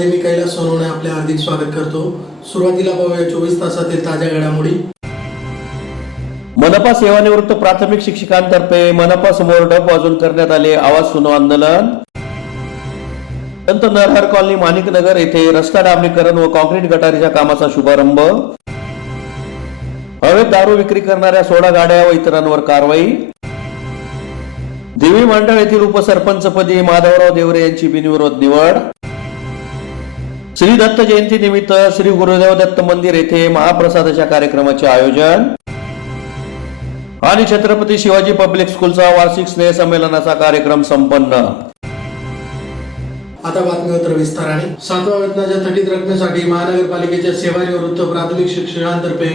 मध्ये मी कैलास सोनवणे आपले हार्दिक स्वागत करतो। सुरुवातीला पाहूया 24 तासातील ताज्या घडामोडी। मनपा सेवानिवृत्त प्राथमिक शिक्षकांतर्फे मनपा समोर डप वाजवून करण्यात आले आवाज सुनो आंदोलन। संत नरहर कॉलनी माणिकनगर येथे रस्ता डांबरीकरण व कॉन्क्रीट गटारीच्या कामाचा शुभारंभ। अवैध दारू विक्री करणाऱ्या 16 गाड्या व इतरांवर कारवाई। देवी मंडळ येथील उपसरपंचपदी माधवराव देवरे यांची बिनविरोध निवड। श्री दत्त जयंती निमित्त श्री गुरुदेव दत्त मंदिर येथे महाप्रसादाच्या कार्यक्रमाचे आयोजन आणि छत्रपती शिवाजी पब्लिक स्कूलचा वार्षिक स्नेह संमेलनाचा कार्यक्रम संपन्न। आता बातमीपत्र विस्ताराने। 7व्या वेतनाच्या थकीत रकमेसाठी महानगरपालिकेच्या सेवानिवृत्त प्राथमिक शिक्षकांतर्फे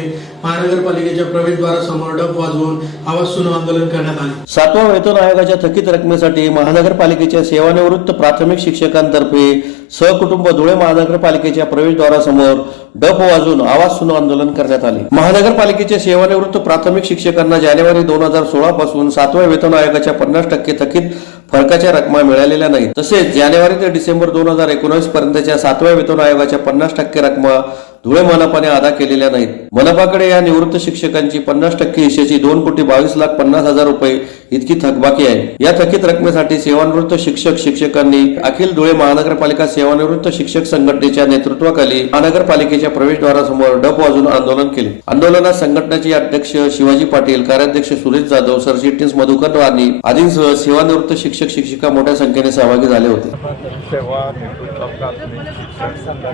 महानगरपालिकेच्या प्रवेशद्वारासमोर डप वाजवून आवाज सुनो आंदोलन करण्यात आले। 7व्या वेतन आयोगाच्या थकीत रकमेसाठी महानगरपालिकेच्या सेवानिवृत्त प्राथमिक शिक्षकांतर्फे सहकुटुंब धुळे महानगरपालिकेच्या प्रवेशद्वारासमोर डप वाजवून आवाज सुनो आंदोलन करण्यात आले। महानगरपालिकेच्या सेवानिवृत्त प्राथमिक शिक्षकांना जानेवारी 2016 पासून 7व्या वेतन आयोगाच्या 50% थकीत फरकाच्या रकमा मिळालेल्या नाहीत। तसेच जानेवारी ते डिसेंबर 2019 पर्यंतच्या 7व्या वेतन आयोगाच्या 50% रकमा धुळे मनपाने अदा केलेल्या नाहीत। मनपाकडे या निवृत्त शिक्षकांची 50% हिश्श्याची 2,22,50,000 रुपये इतकी थकबाकी आहे। या थकीत रकमेसाठी सेवानिवृत्त शिक्षक शिक्षकांनी अखिल धुळे महानगरपालिका सेवानिवृत्त शिक्षक संघटनेच्या नेतृत्वाखाली महानगरपालिकेच्या प्रवेशद्वारासमोर डप वाजवून आंदोलन केले। आंदोलनात संघटनेचे अध्यक्ष शिवाजी पाटील, कार्याध्यक्ष सुरेश जाधव, सरचिटणीस मधुकर राणी आदींसह सेवानिवृत्त शिक्षक शिक्षिका मोठ्या संख्येने सहभागी झाले होते।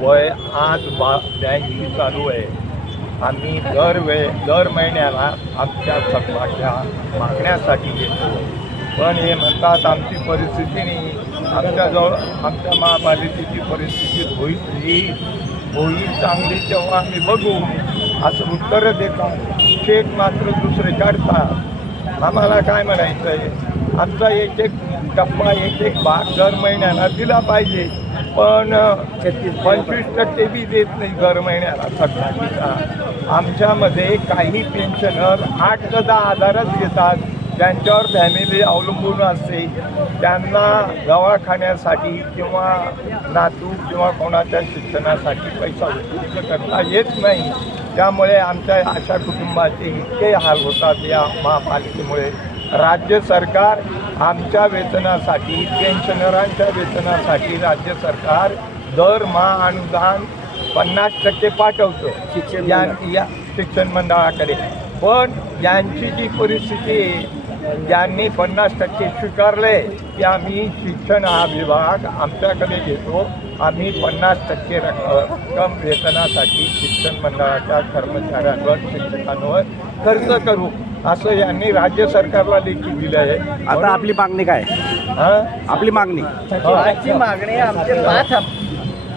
वय आज बँक चालू आहे। आम्ही दर महिन्याला आमच्या थकबाक्या मागण्यासाठी घेतो, पण हे म्हणतात आमची परिस्थिती नाही, आमच्याजवळ आमच्या महापालिकेची परिस्थिती होईल चांगली तेव्हा आम्ही बघू असं उत्तरं देतात। चेक मात्र दुसरे काढतात। आम्हाला काय म्हणायचं आहे, आमचा एक टप्पा एक भाग दर महिन्याला दिला पाहिजे, पण 25% बी देत नाही दर महिन्याला थकबाकीचा। आमच्यामध्ये काही पेन्शनर 8 ते 10 हजारच घेतात, त्यांच्यावर फॅमिली अवलंबून असते। त्यांना दवाखान्यासाठी किंवा नातू किंवा कोणाच्या शिक्षणासाठी पैसा उपलब्ध करता येत नाही। त्यामुळे आमच्या अशा कुटुंबाचे इतके हाल होतात या महापालिकेमुळे। राज्य सरकार आमच्या वेतनासाठी, पेन्शनरांच्या वेतनासाठी राज्य सरकार दरमहा अनुदान 50% पाठवतं या शिक्षण मंडळाकडे, पण यांची जी परिस्थिती आहे, ज्यांनी 50% स्वीकारले की आम्ही शिक्षण हा विभाग आमच्याकडे घेतो, आम्ही 50% रक्कम वेतनासाठी शिक्षण मंडळाच्या कर्मचाऱ्यांवर शिक्षकांवर खर्च करू असं यांनी राज्य सरकारला देखील दिलं आहे। आता आपली मागणी काय? आपली मागणी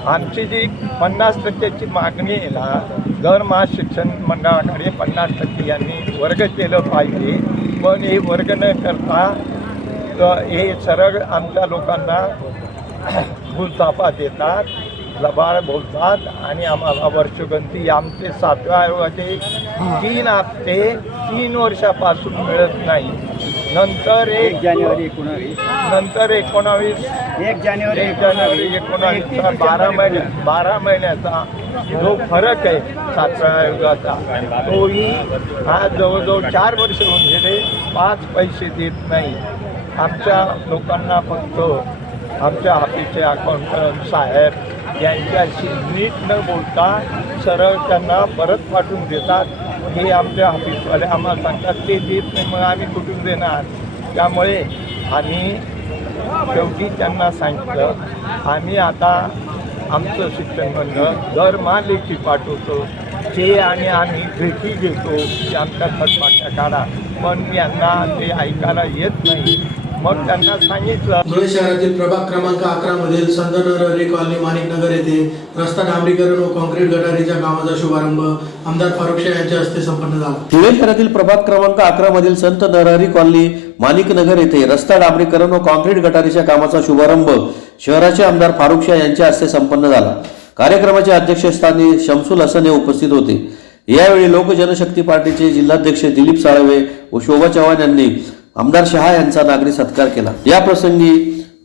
आमची जी 50%ची मागणी आहे ना, दरमहा शिक्षण मंडळाकडे 50% यांनी वर्ग केलं पाहिजे, पण हे वर्ग न करता हे सरळ आमच्या लोकांना भूलथापा देतात, लबाड बोलतात आणि आम्हाला वर्षगंती आमचे 7व्या आयोगाचे 3 हप्ते 3 वर्षापासून मिळत नाही। नंतर 1 जानेवारी 19चा 12 महिन्याचा जो फरक आहे 7व्या आयोगाचा, तोही आज जवळजवळ 4 वर्ष होऊन गेले, 5 पैसे देत नाही। आमच्या लोकांना फक्त आमच्या ऑफिसचे अकाउंटंट साहेब यांच्याशी नीट न बोलता सरळ त्यांना परत पाठवून देतात। हे आमच्या ऑफिसवाले आम्हाला सांगतात ते देत नाही, मग आम्ही कुठून देणार? त्यामुळे आम्ही शेवटी त्यांना सांगितलं, आम्ही आता आमचं शिक्षण मंडळ दरमहा लेखी पाठवतो ते आणि आम्ही भेटी घेतो की आमच्या थकबाक्या काढा, पण यांना ते ऐकायला येत नाही। मग त्यांना सांगितलं। धुळे शहरातील प्रभाग क्रमांक 11 मधील संत नरहरी कॉलनी माणिकनगर येथे रस्ता डांबरीकरण व कॉन्क्रीट गटारीच्या कामाचा शुभारंभ आमदार फारुख शाह यांच्या हस्ते संपन्न झाला। धुळे शहरातील प्रभाग क्रमांक 11 मधील संत नरहरी कॉलनी माणिकनगर येथे रस्ता डांबरीकरण व कॉन्क्रीट गटारीच्या कामाचा शुभारंभ शहराचे आमदार फारुख शाह यांच्या हस्ते संपन्न झाला। कार्यक्रमाच्या अध्यक्षस्थानी शमसुल हसन हे उपस्थित होते। यावेळी लोक जनशक्ती पार्टीचे जिल्हाध्यक्ष दिलीप साळवे व शोभा चव्हाण यांनी आमदार शहा यांचा नागरी सत्कार केला। या प्रसंगी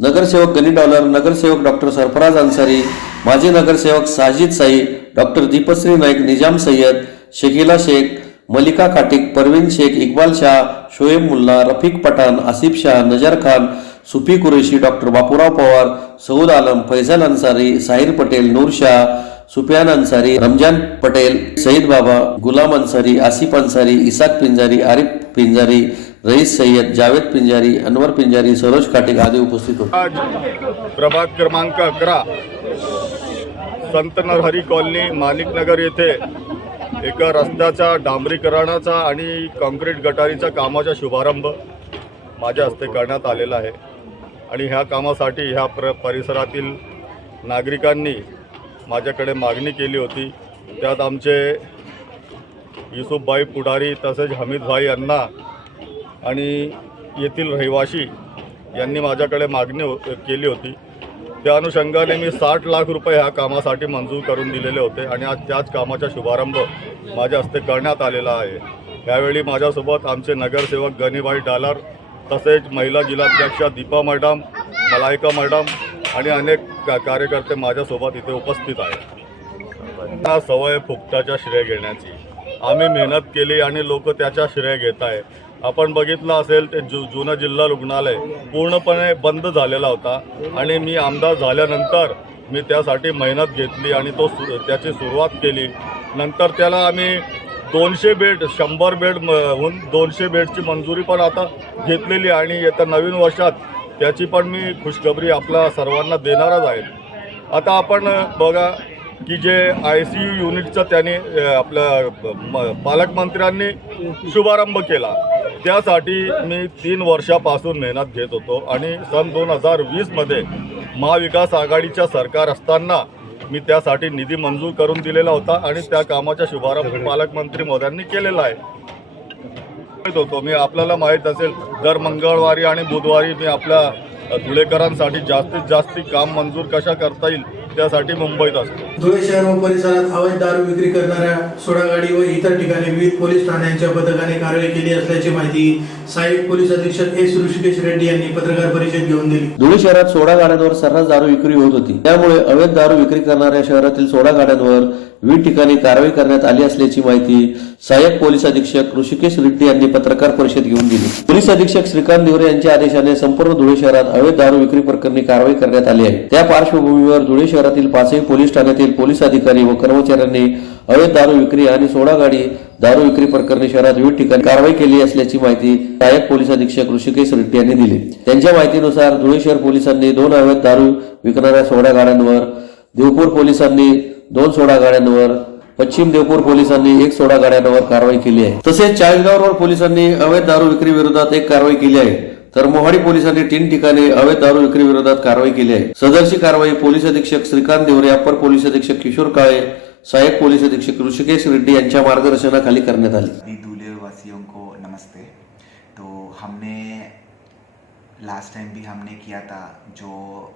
नगरसेवक गणी डॉलर, नगरसेवक डॉक्टर सरफराज अन्सारी, माजी नगरसेवक साजिद साई, डॉक्टर दीपश्री नाईक, निजाम सय्यद, शकीला शेख, मलिका खाटिक, परवीन शेख, इक्बाल शाह, शोएब मुल्ला, रफिक पठाण, आसिफ शाह, नजर खान, सुफी कुरेशी, डॉक्टर बापूराव पवार, सऊद आलम, फैसल अन्सारी, साहिर पटेल, नूर शाह, सुफियान अन्सारी, रमजान पटेल, सईद बाबा, गुलाम अन्सारी, आसिफ अन्सारी, इसाक पिंजारी, आरिफ पिंजारी, रईस सय्यद, जावेद पिंजारी, अनवर पिंजारी, सरोज खाटिक आदी उपस्थित होते. आज प्रभाग क्रमांक 11 संत नरहरी कॉलनी माणिकनगर येथे एका रस्त्याच्या डांबरीकरणाचा आणि कॉन्क्रीट गटारीच्या कामाचा शुभारंभ माझ्या हस्ते करण्यात आलेला आहे. आणि ह्या कामासाठी ह्या परिसरातील नागरिकांनी माझ्याकडे मागणी केली होती. त्यात आमचे युसुफभाई पुढारी तसेच हमीदभाई अण्णा आणि येथील रहिवासी यांनी माझ्याकडे मागणी केली होती. त्या अनुषंगाने मी 60 लाख रुपये ह्या कामासाठी मंजूर करून दिलेले होते आणि आज त्याच कामाचा शुभारंभ माझ्या हस्ते करण्यात आलेला आहे. यावेळी माझ्यासोबत आमचे नगरसेवक गणीभाई डालार तसेच महिला जिल्हाध्यक्षा दीपा मॅडम, मलायका मॅडम आणि अनेक कार्यकर्ते माझ्यासोबत इथे उपस्थित आहेत. हा सवय फुकटाच्या श्रेय घेण्याची. आम्ही मेहनत केली आणि लोक त्याच्या श्रेय घेत आहे. आपण बघितलं असेल ते जुनं जिल्हा रुग्णालय पूर्णपणे बंद झालेला होता आणि मी आमदार झाल्यानंतर मी त्यासाठी मेहनत घेतली आणि त्याची सुरुवात केली. नंतर त्याला आम्ही 200 बेड 100 बेडहून 200 बेडची मंजुरी पण आता घेतलेली आणि येत्या नवीन वर्षात त्याची पण मी खुशखबरी आपल्या सर्वांना देणारच आहे. आता आपण बघा की जे ICU युनिटचा त्याने आपल्या पालकमंत्र्यांनी शुभारंभ केला. त्यासाठी मी 3 वर्षापासून मेहनत घेत होतो आणि सन 2020मध्ये महाविकास आघाडीच्या सरकार असताना मी त्यासाठी निधी मंजूर करून दिलेला होता आणि त्या कामाचा शुभारंभ पालकमंत्री महोदयांनी केलेला आहे. मी आपल्याला माहीत असेल दर मंगळवारी आणि बुधवारी मी आपल्या धुळेकरांसाठी जास्तीत जास्त काम मंजूर कशा करता येईल त्यासाठी मुंबईत असतो. धुळे शहर व परिसरात अवैध दारू विक्री करणाऱ्या सोडागाडी व इतर ठिकाणी विविध पोलीस ठाण्यांच्या पथकाने कारवाई केली असल्याची माहिती सहाय्यक पोलीस अधीक्षक एस ऋषिकेश रेड्डी यांनी पत्रकार परिषद घेऊन दिली. धुळे शहरात सोडा गाड्यांवर सर्रास दारू विक्री होत होती. त्यामुळे अवैध दारू विक्री करणाऱ्या शहरातील सोडा गाड्यांवर विविध ठिकाणी कारवाई करण्यात आली असल्याची माहिती सहाय्यक पोलीस अधीक्षक ऋषिकेश रेड्डी यांनी पत्रकार परिषद घेऊन दिली. पोलीस अधीक्षक श्रीकांत दिवरे यांच्या आदेशाने संपूर्ण धुळे शहरात अवैध दारू विक्री प्रकरणी कारवाई करण्यात आली आहे. त्या पार्श्वभूमीवर धुळे शहरातील 5ही पोलीस ठाण्यातील पोलीस अधिकारी व कर्मचाऱ्यांनी अवैध दारू विक्री आणि सोडा गाडी दारू विक्री प्रकरणी शहरात विविध ठिकाणी कारवाई केली असल्याची माहिती सहाय्यक पोलीस अधीक्षक ऋषिकेश रेड्डी यांनी दिली. त्यांच्या माहितीनुसार धुळे शहर पोलिसांनी 2 अवैध दारू विकणाऱ्या सोडा गाड्यांवर, देवपूर पोलिसांनी 2 सोडा गाड्यांवर, पश्चिम देवपूर पोलिसांनी 1 सोडा गाड्यांवर कारवाई केली आहे. तसेच चाळीसगाव रोड पोलिसांनी अवैध दारू विक्री विरोधात 1 कारवाई केली आहे. तर मोहाडी पोलिसांनी 3 ठिकाणी अवैध दारू विक्री विरोधात कारवाई केली आहे. सदरची कारवाई पोलीस अधीक्षक श्रीकांत दिवरे, अप्पर पोलीस अधीक्षक किशोर काळे, सहायक पोलीस अधीक्षक ऋषिकेश रेड्डी यांच्या मार्गदर्शनाखाली करण्यात आली. धुले वासियों को नमस्ते. तो हमने लास्ट टाइम भी हमने किया था, जो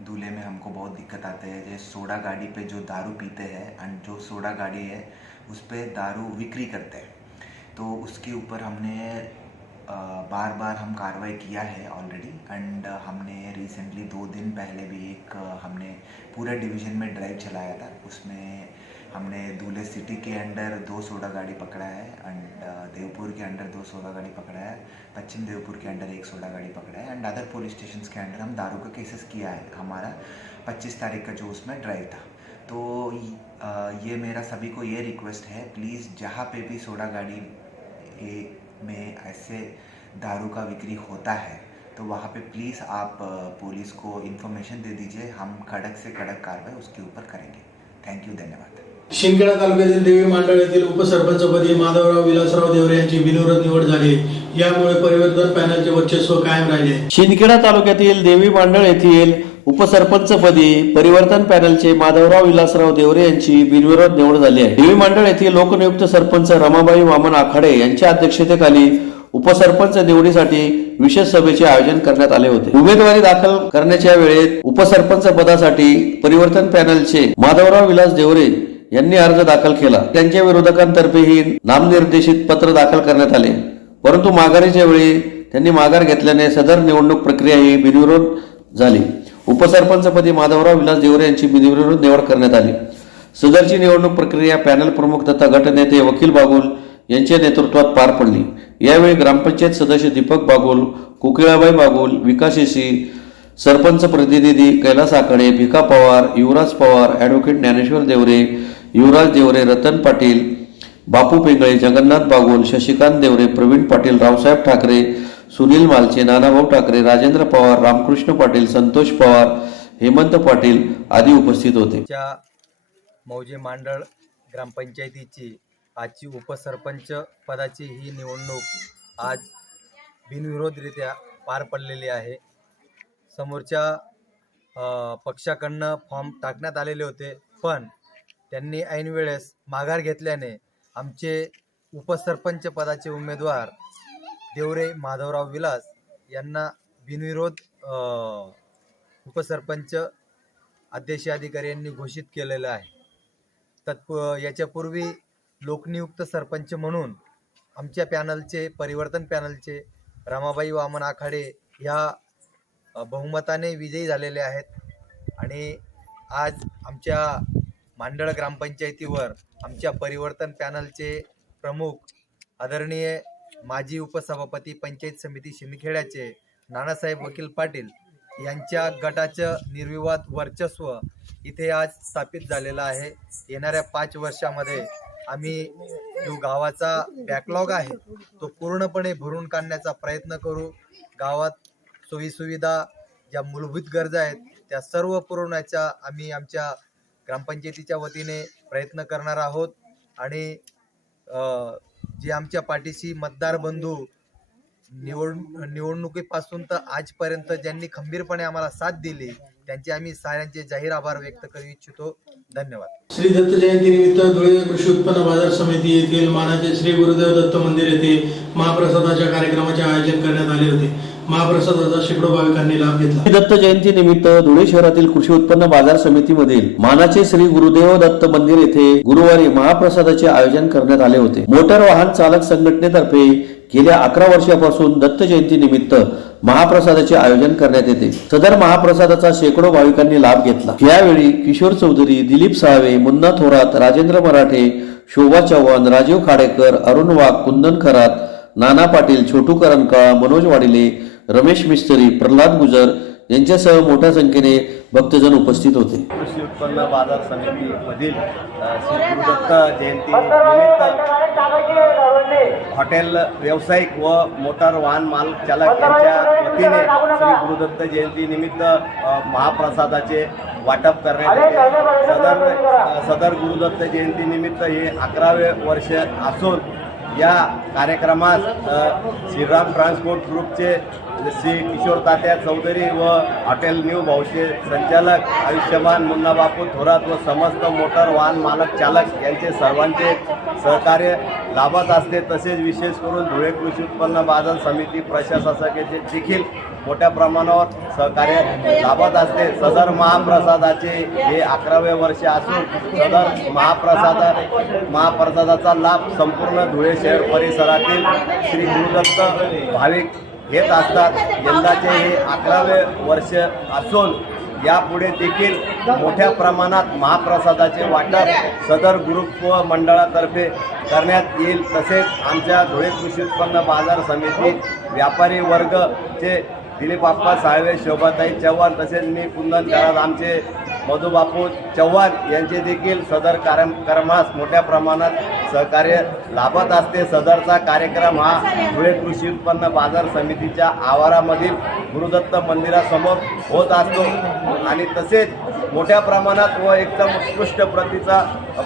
दूल्हे में हमको बहुत दिक्कत आते हैं, जैसे सोडा गाड़ी पे जो दारू पीते हैं एंड जो सोडा गाड़ी है उस पे दारू बिक्री करते हैं, तो उसके ऊपर हमने बार बार हम कार्रवाई किया है ऑलरेडी. एंड हमने रिसेंटली 2 दिन पहले भी एक हमने पूरे डिवीज़न में ड्राइव चलाया था. उसमें हमने धुले सिटी के अंडर 2 सोडा गाड़ी पकड़ा है एंड देवपुर के अंडर 2 सोडा गाड़ी पकड़ा है, पश्चिम देवपुर के अंडर 1 सोडा गाड़ी पकड़ा है एंड अदर पुलिस स्टेशंस के अंडर हम दारू का केसेस किया है. हमारा 25 तारीख का जो उसमें ड्राइव था. तो ये मेरा सभी को ये रिक्वेस्ट है, प्लीज़ जहाँ पे भी सोडा गाड़ी में ऐसे दारू का बिक्री होता है तो वहाँ पे प्लीज़ आप पुलिस को इन्फॉर्मेशन दे दीजिए. हम कड़क से कड़क कार्रवाई उसके ऊपर करेंगे. थँक्यू, धन्यवाद. शिंदखेडा तालुक्यातील देवी मांडळ येथील उपसरपंचपदी माधवराव विलासराव देवरे यांची बिनविरोध निवड झाली. यामुळे परिवर्तन पॅनलचे वर्चस्व कायम राहिले. शिंदखेडा तालुक्यातील देवी मांडळ येथील उपसरपंचपदी परिवर्तन पॅनलचे माधवराव विलासराव देवरे यांची बिनविरोध निवड झाली आहे. देवी मांडळ येथील लोकनियुक्त सरपंच रमाबाई वामन आखाडे यांच्या अध्यक्षतेखाली उपसरपंच निवडीसाठी विशेष सभेचे आयोजन करण्यात आले होते. उमेदवारी दाखल करण्याच्या वेळेत उपसरपंच पदासाठी परिवर्तन पॅनलचे माधवराव विलास देवरे यांनी अर्ज दाखल केला. त्यांच्या विरोधकांतर्फे ही नामनिर्देशित पत्र दाखल करण्यात आले, परंतु माघारीच्या वेळी त्यांनी माघार घेतल्याने सदर निवडणूक प्रक्रिया ही बिनविरोध झाली. उपसरपंचपदी माधवराव विलास देवरे यांची बिनविरोध निवड करण्यात आली. सदरची निवडणूक प्रक्रिया पॅनल प्रमुख तथा गटनेते वकील बागुल यांच्या नेतृत्वात पार पडली. यावेळी ग्रामपंचायत सदस्य दीपक बागुल, कोकिळाबाई बागुल, विकास एसी, सरपंच प्रतिनिधी कैलास आकडे, भिका पवार, युवराज पवार, ॲडव्होकेट ज्ञानेश्वर देवरे, युवराज देवरे, रतन पाटील, बापू पेंगळे, जगन्नाथ बागुल, शशिकांत देवरे, प्रवीण पाटील, रावसाहेब ठाकरे, सुनील मालचे, नानाभाऊ ठाकरे, राजेंद्र पवार, रामकृष्ण पाटील, संतोष पवार, हेमंत पाटील आदी उपस्थित होते. मौजे मांडळ ग्रामपंचायतीची आजची उपसरपंच पदाची ही निवडणूक आज बिनविरोधरित्या पार पडलेली आहे. समोरच्या पक्षाकडनं फॉर्म टाकण्यात आलेले होते, पण त्यांनी ऐन वेळेस माघार घेतल्याने आमचे उपसरपंच पदाचे उमेदवार देवरे माधवराव विलास यांना बिनविरोध उपसरपंच अध्यक्ष अधिकारी यांनी घोषित केलेलं आहे. याच्यापूर्वी लोकनियुक्त सरपंच म्हणून आमच्या पॅनलचे परिवर्तन पॅनलचे रमाबाई वामन आखाडे ह्या बहुमताने विजयी झालेले आहेत. आणि आज आमच्या मांडळ ग्रामपंचायतीवर आमच्या परिवर्तन पॅनलचे प्रमुख आदरणीय माजी उपसभापती पंचायत समिती शिंदखेड्याचे नानासाहेब वकील पाटील यांच्या गटाचं निर्विवाद वर्चस्व इथे आज स्थापित झालेलं आहे. येणाऱ्या 5 वर्षामध्ये आम्ही जो गावाचा बॅकलॉग आहे तो पूर्णपणे भरून काढण्याचा प्रयत्न करू. गावात सोयीसुविधा ज्या मूलभूत गरजा आहेत त्या सर्व पुरवण्याचा आम्ही आमच्या ग्रामपंचायतीच्या वतीने प्रयत्न करणार आहोत. आणि जे आमच्या पाठीशी मतदार बंधू निवडणुकीपासून तर आजपर्यंत ज्यांनी खंबीरपणे आम्हाला साथ दिली त्यांचे आम्ही साऱ्यांचे जाहीर आभार व्यक्त करू इच्छितो. धन्यवाद. श्री दत्त जयंती निमित्त धुळे कृषी उत्पन्न बाजार समिती येथील मानाचे श्री गुरुदेव दत्त मंदिर येथे महाप्रसादाच्या कार्यक्रमाचे आयोजन करण्यात आले होते. महाप्रसादाचा शेकडो भाविकांनी लाभ घेतला. दत्त जयंती निमित्त धुळे शहरातील कृषी उत्पन्न बाजार समितीमधील मानाचे श्री गुरुदेव दत्त मंदिर येथे गुरुवारी महाप्रसादाचे आयोजन करण्यात आले होते. मोटार वाहन चालक संघटनेतर्फे गेल्या 11 वर्षापासून दत्त जयंती निमित्त महाप्रसादाचे आयोजन करण्यात येते. सदर महाप्रसादाचा शेकडो भाविकांनी लाभ घेतला. यावेळी किशोर चौधरी, दिलीप साळवे, मुन्ना थोरात, राजेंद्र मराठे, शोभा चव्हाण, राजीव खाडेकर, अरुण वाघ, कुंदन खरात, नाना पाटील, छोटू करंका, मनोज वाडिले, रमेश मिस्त्री, प्रल्हाद गुजर यांच्यासह मोठ्या संख्येने भक्तजन उपस्थित होते. कृषी उत्पन्न बाजार समितीमधील श्री गुरुदत्त जयंती निमित्त हॉटेल व्यावसायिक व मोटार वाहन मालक चालक यांच्या वतीने श्री गुरुदत्त जयंती निमित्त महाप्रसादाचे वाटप करण्यात येते. सदर गुरुदत्त जयंती निमित्त हे 11वे वर्ष असून या कार्यक्रमात श्रीराम ट्रान्सपोर्ट ग्रुपचे श्री किशोर तात्या चौधरी व हॉटेल न्यू भाऊचे संचालक आयुष्यमान मुन्नाबापू थोरात व समस्त मोटार वाहन मालक चालक यांचे सर्वांचे सहकार्य लाभत असते. तसेच विशेष करून धुळे कृषी उत्पन्न बाजार समिती प्रशासकाचे देखील मोठ्या प्रमाणावर सहकार्य लाभत असते. सदर महाप्रसादाचे हे 11वे वर्ष असून सदर महाप्रसादाचा लाभ संपूर्ण धुळे शहर परिसरातील श्री गुरुदत्त भाविक घेत असतात. यंदाचे हे 11वे वर्ष असून यापुढे देखील मोठ्या प्रमाणात महाप्रसादाचे वाटप सदर ग्रुप व मंडळातर्फे करण्यात येईल. तसेच आमच्या धुळे कृषी उत्पन्न बाजार समिती व्यापारी वर्गचे दिलीप आप्पा साळवे, शोभाताई चव्हाण तसेच मी कुंदन खरात आमचे मधुबापू चव्हाण यांचे देखील सदर कार्यक्रमास मोठ्या प्रमाणात सहकार्य लाभत असते. सदरचा कार्यक्रम हा धुळे कृषी उत्पन्न बाजार समितीच्या आवारामधील गुरुदत्त मंदिरासमोर होत असतो आणि तसेच मोठ्या प्रमाणात व एकदम उत्कृष्ट प्रतीचा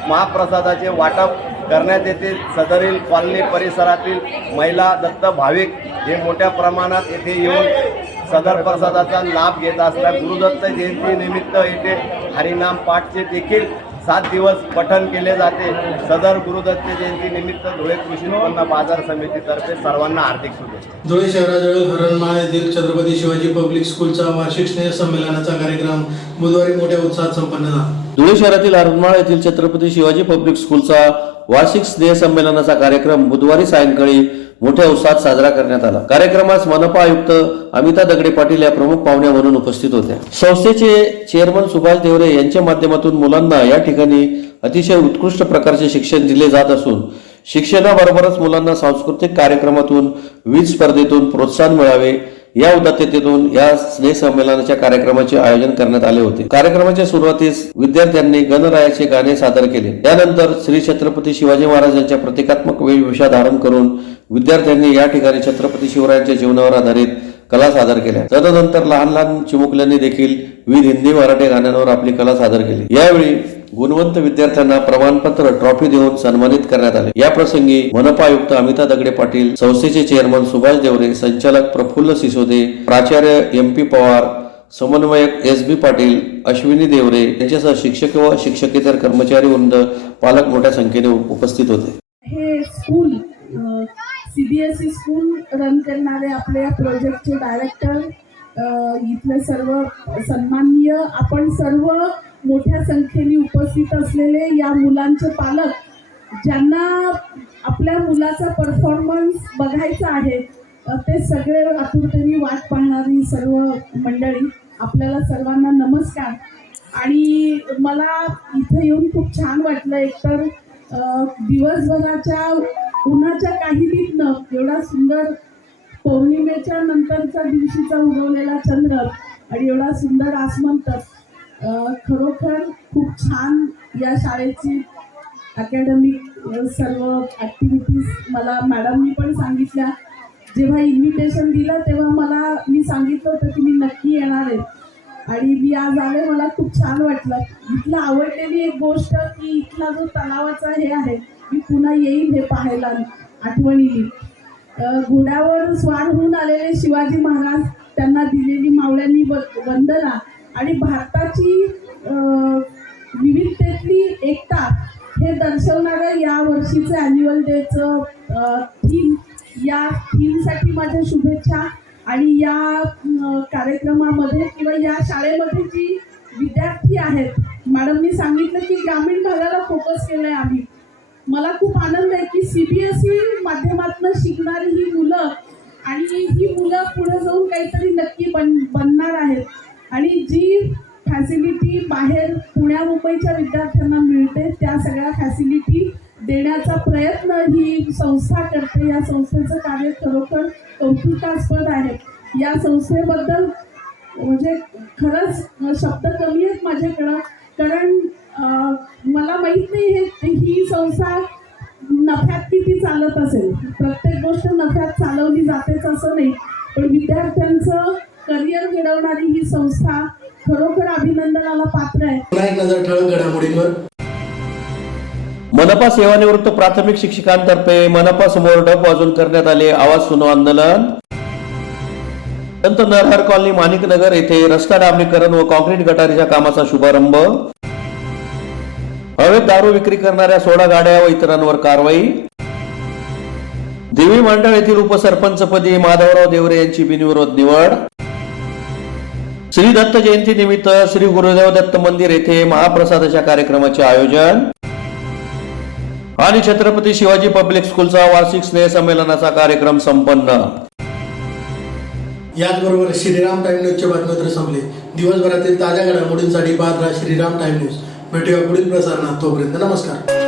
महाप्रसादाचे वाटप करण्यात येते. सदरील कॉलनी परिसरातील महिला दत्त भाविक हे मोठ्या प्रमाणात येथे येऊन सदर प्रसादाचा लाभ घेत असतात. गुरुदत्त जयंती निमित्त येथे हरिनाम पाठचे देखील 7 दिवस पठण केले जाते. सदर गुरुदत्त जयंती निमित्त धुळे कृषी उत्पन्न बाजार समितीतर्फे सर्वांना हार्दिक शुभेच्छा. धुळे शहराजवळ हरणमाळ येथील छत्रपती शिवाजी पब्लिक स्कूलचा वार्षिक स्नेह संमेलनाचा कार्यक्रम बुधवारी मोठ्या उत्साहात संपन्न झाला. धुळे शहरातील आरमाळ येथील छत्रपती शिवाजी पब्लिक स्कूलचा वार्षिक स्नेह संमेलनाचा कार्यक्रम बुधवारी सायंकाळी मोठ्या उत्साहात साजरा करण्यात आला. कार्यक्रमास मनपा आयुक्त अमिता दगडे पाटील या प्रमुख पाहुण्या म्हणून उपस्थित होत्या. संस्थेचे चेअरमन सुभाष देवरे यांच्या माध्यमातून मुलांना या ठिकाणी अतिशय उत्कृष्ट प्रकारचे शिक्षण दिले जात असून शिक्षणाबरोबरच मुलांना सांस्कृतिक कार्यक्रमातून विविध स्पर्धेतून प्रोत्साहन मिळावे या उदात्ततेतून या स्नेह संमेलनाच्या कार्यक्रमाचे आयोजन करण्यात आले होते. कार्यक्रमाच्या सुरुवातीस विद्यार्थ्यांनी गणरायाचे गाणे सादर केले. त्यानंतर श्री छत्रपती शिवाजी महाराजांच्या प्रतिकात्मक वेशभूषा धारण करून विद्यार्थ्यांनी या ठिकाणी छत्रपती शिवरायांच्या जीवनावर आधारित कला सादर केल्या. तदनंतर लहान लहान चिमुकल्यांनी देखील विविध हिंदी मराठी गाण्यांवर आपली कला सादर केली. यावेळी गुणवंत विद्यार्थ्यांना प्रमाणपत्र ट्रॉफी देऊन सन्मानित करण्यात आले. या प्रसंगी मनपा आयुक्त अमिता दगडे पाटील, संस्थेचे चेअरमन सुभाष देवरे, संचालक प्रफुल्ल सिसोदे, प्राचार्य MP पवार, समन्वयक SB पाटील, अश्विनी देवरे यांच्यासह शिक्षक व शिक्षकेतर कर्मचारी वृंद, पालक मोठ्या संख्येने उपस्थित होते. हे स्कूल CBSE स्कूल रन करणारे आपले या प्रोजेक्टचे डायरेक्टर, इथले सर्व सन्माननीय, आपण सर्व मोठ्या संख्येने उपस्थित असलेले या मुलांचे पालक, ज्यांना आपल्या मुलाचा परफॉर्मन्स बघायचा आहे, ते सगळे आतुरतेने वाट पाहणारी सर्व मंडळी, आपल्याला सर्वांना नमस्कार. आणि मला इथे येऊन खूप छान वाटलं. एकतर दिवसभराच्या उन्हाच्या काहिलीतनं एवढा सुंदर पौर्णिमेच्या नंतरच्या दिवशीचा उगवलेला चंद्र आणि एवढा सुंदर आसमंत, खरोखर खूप छान या शाळेची अकॅडमिक सर्व ॲक्टिव्हिटीज मला मॅडमनी पण सांगितल्या. जेव्हा इन्व्हिटेशन दिलं तेव्हा मी सांगितलं होतं की मी नक्की येणार आहे आणि मी आज आले. मला खूप छान वाटलं. इथलं आवडलेली एक गोष्ट की इथला जो तलावाचा हे आहे, मी पुन्हा येईन हे पाहायला आठवणीने. घोड्यावर स्वार होऊन आलेले शिवाजी महाराज, त्यांना दिलेली मावळ्यांनी वंदना आणि भारताची विविधतेतली एकता हे दर्शवणारं या वर्षीचं ॲन्युअल डेचं थीम, या थीमसाठी माझ्या शुभेच्छा. आणि या कार्यक्रमामध्ये किंवा या शाळेमध्ये जी विद्यार्थी आहेत, मॅडमनी सांगितलं की ग्रामीण भागाला फोकस केलं आहे आम्ही. मला खूप आनंद आहे की CBSE माध्यमातून शिकणारी ही मुलं आणि ही मुलं पुढे जाऊन काहीतरी नक्की बनणार आहेत. आणि जी फॅसिलिटी बाहेर पुण्या मुंबईच्या विद्यार्थ्यांना मिळते, त्या सगळ्या फॅसिलिटी देण्याचा प्रयत्न ही संस्था करते. या संस्थेचं कार्य खरोखर कौतुकास्पद आहे. या संस्थेबद्दल म्हणजे खरंच शब्द कमी आहेत माझ्याकडं, कारण मला माहीत नाही ही संस्था नफ्यात किती चालत असेल. प्रत्येक गोष्ट नफ्यात चालवली जातेच असं नाही, पण विद्यार्थ्यांचं करिअर घडवणारी ही संस्था खरोखर अभिनंदनाला पात्र आहे. पुन्हा एक नजर ठळक घडामोडींवर. मनपा सेवानिवृत्त प्राथमिक शिक्षकांतर्फे मनपा समोर डब वाजवून करण्यात आले आवाज सुनो आंदोलन. संत नरहर कॉलनी माणिकनगर येथे रस्ता डांबरीकरण व कॉन्क्रीट गटारीच्या कामाचा शुभारंभ. अवैध दारू विक्री करणाऱ्या 16 गाड्या व इतरांवर कारवाई. देवी मंडळ येथील उपसरपंचपदी माधवराव देवरे यांची बिनविरोध निवड. श्री दत्त जयंती निमित्त श्री गुरुदेव दत्त मंदिर येथे महाप्रसादाच्या कार्यक्रमाचे आयोजन. आणि छत्रपती शिवाजी पब्लिक स्कूलचा वार्षिक स्नेह संमेलनाचा कार्यक्रम संपन्न. याचबरोबर श्रीराम टाइम न्यूजचे बातमीपत्र संपले. दिवसभरातील ताज्या घडामोडींसाठी पाहत राहा श्रीराम टाइम न्यूज. भेटूया पुढील प्रसारणात. तोपर्यंत नमस्कार.